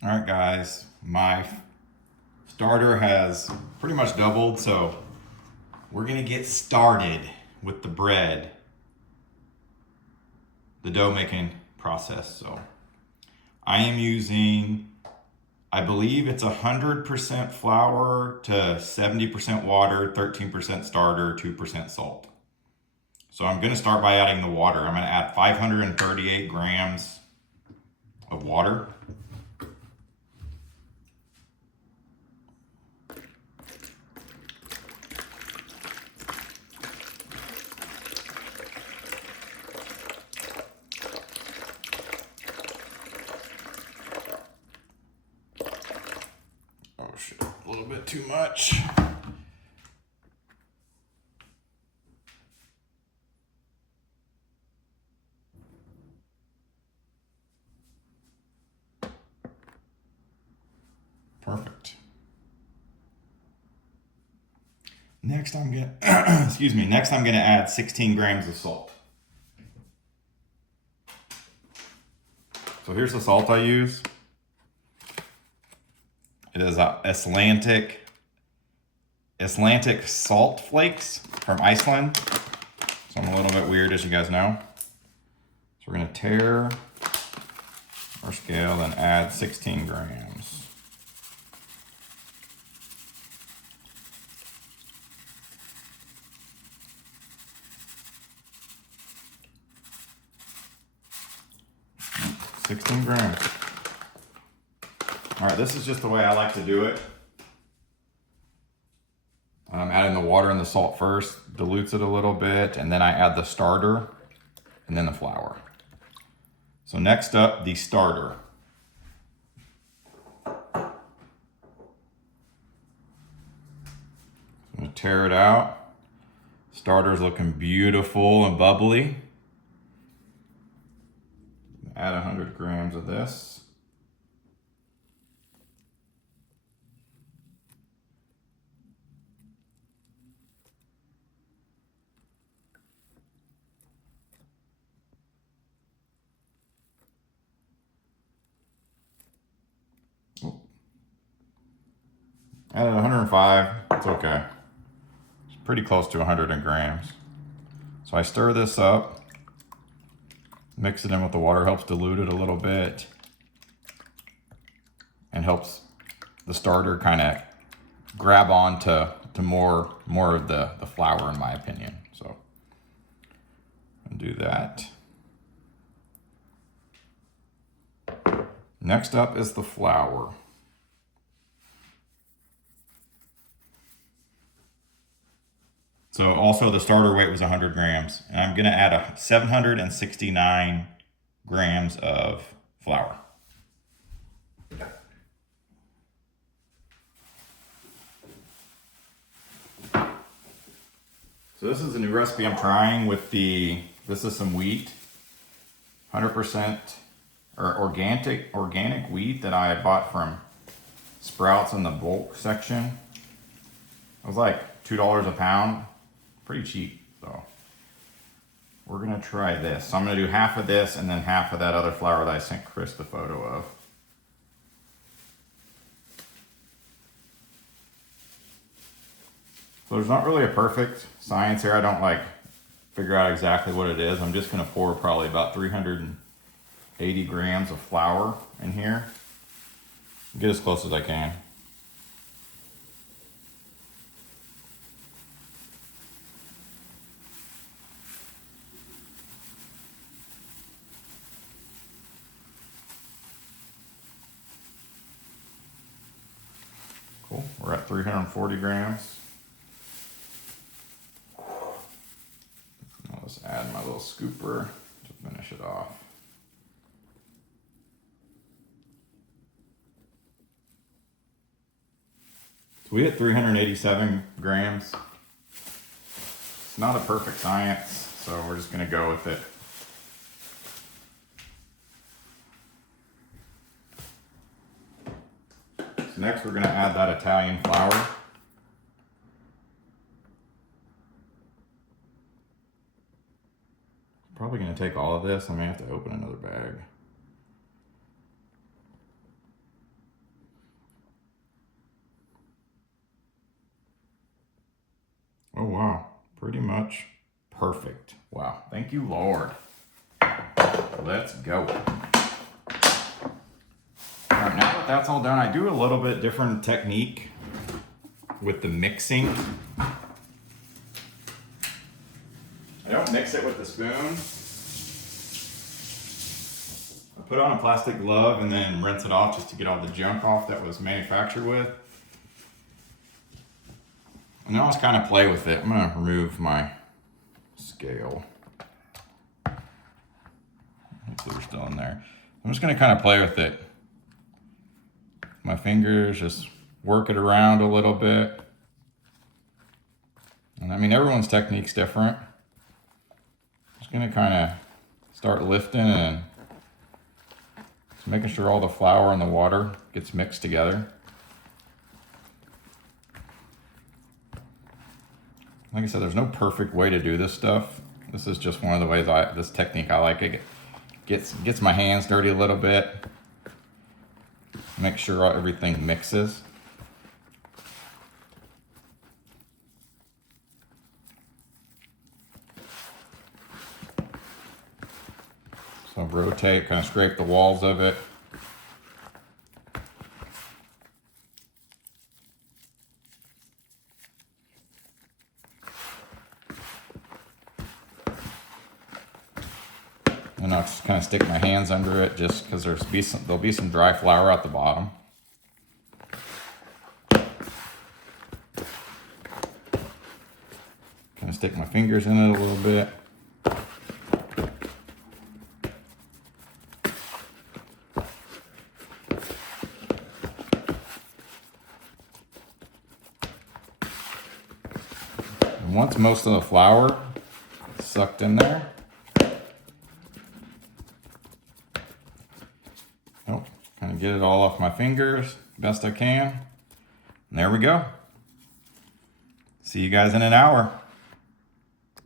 All right, guys, my starter has pretty much doubled, so we're gonna get started with the bread, the dough making process. So I am using, I believe it's 100% flour to 70% water, 13% starter, 2% salt. So I'm gonna start by adding the water. I'm gonna add 538 grams of water. Oh shit, a little bit too much. Perfect. Next I'm gonna, excuse me, next I'm gonna add 16 grams of salt. So here's the salt I use. It is Icelandic salt flakes from Iceland. So I'm a little bit weird, as you guys know. So we're gonna tear our scale and add 16 grams. Mm, 16 grams. All right, this is just the way I like to do it. I'm adding the water and the salt first, dilutes it a little bit, and then I add the starter and then the flour. So next up, the starter. I'm gonna tear it out. Starter's looking beautiful and bubbly. Add 100 grams of this. Added 105, it's okay. It's pretty close to 100 grams. So I stir this up, mix it in with the water, helps dilute it a little bit, and helps the starter kind of grab on to more of the flour, in my opinion. So I'll do that. Next up is the flour. So also the starter weight was 100 grams. And I'm gonna add 769 grams of flour. So this is a new recipe I'm trying with this is some wheat, 100% or organic wheat that I had bought from Sprouts in the bulk section. It was like $2 a pound, pretty cheap. So we're gonna try this. So I'm gonna do half of this and then half of that other flour that I sent Chris the photo of. So there's not really a perfect science here. I don't like figure out exactly what it is. I'm just gonna pour probably about 380 grams of flour in here. Get as close as I can. Cool, we're at 340 grams. I'll just add my little scooper to finish it off. So we hit 387 grams. It's not a perfect science, so we're just gonna go with it. So next we're gonna add that Italian flour. Probably gonna take all of this. I may have to open another bag. wow, pretty much perfect. Wow, thank you, Lord. Let's go. All right, now that that's all done, I do a little bit different technique with the mixing. I don't mix it with the spoon. I put on a plastic glove and then rinse it off just to get all the junk off that was manufactured with. And then I'll just kind of play with it. I'm gonna remove my scale. Hopefully we're still in there. I'm just gonna kind of play with it. My fingers, just work it around a little bit. And I mean, everyone's technique's different. Just gonna kind of start lifting and just making sure all the flour and the water gets mixed together. Like I said, there's no perfect way to do this stuff. This is just one of the ways this technique I like. It gets my hands dirty a little bit. Make sure everything mixes. So rotate, kind of scrape the walls of it. And I'll just kind of stick my hands under it just because there'll be some dry flour at the bottom. Kind of stick my fingers in it a little bit. And once most of the flour is sucked in there, kind of get it all off my fingers best I can. And there we go. See you guys in an hour.